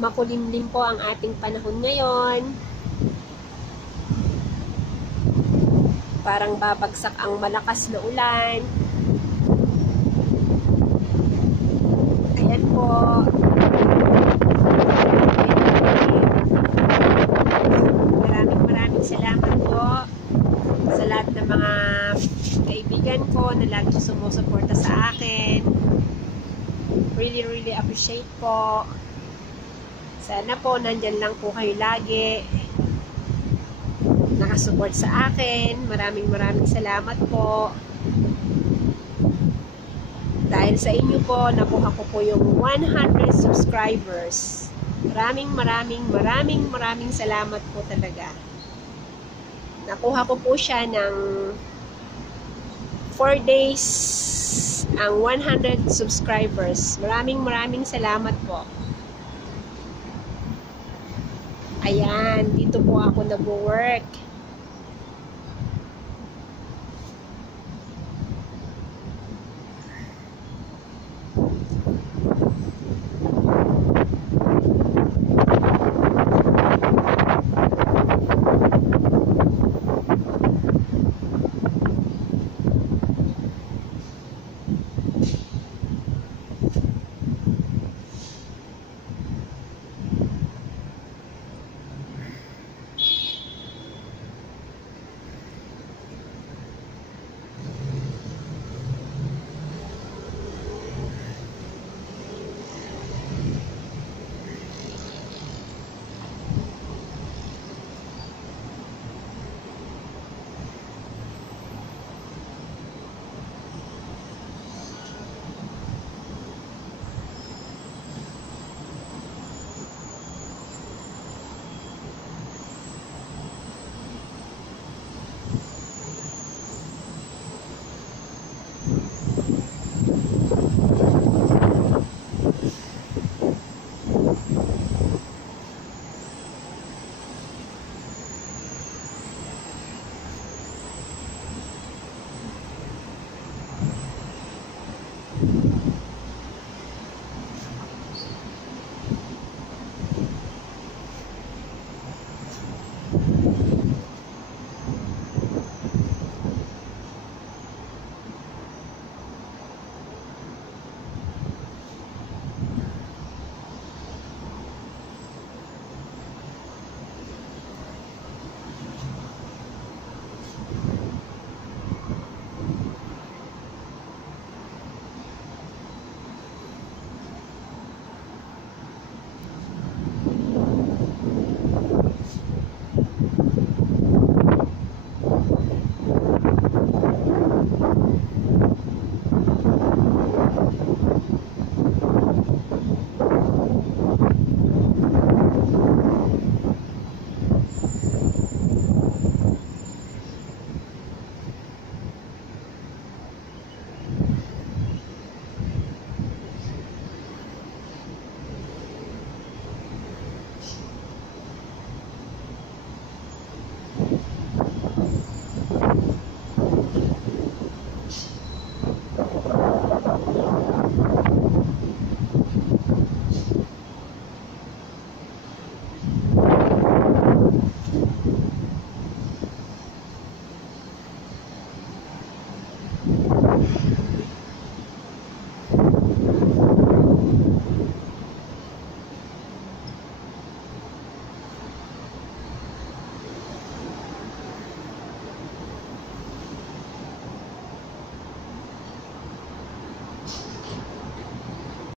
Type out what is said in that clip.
Makulimlim po ang ating panahon ngayon. Parang babagsak ang malakas na ulan. Ayan po. Maraming salamat po sa lahat ng mga kaibigan ko na lagi sumusuporta sa akin. Really appreciate po. Sana po nandyan lang po kayo lagi nakasupport sa akin. Maraming salamat po. Dahil sa inyo po, nakuha ko po yung 100 subscribers. Maraming salamat po talaga. Nakuha ko po siya ng 4 days ang 100 subscribers. Maraming salamat po. Ayan, dito po ako nag-work.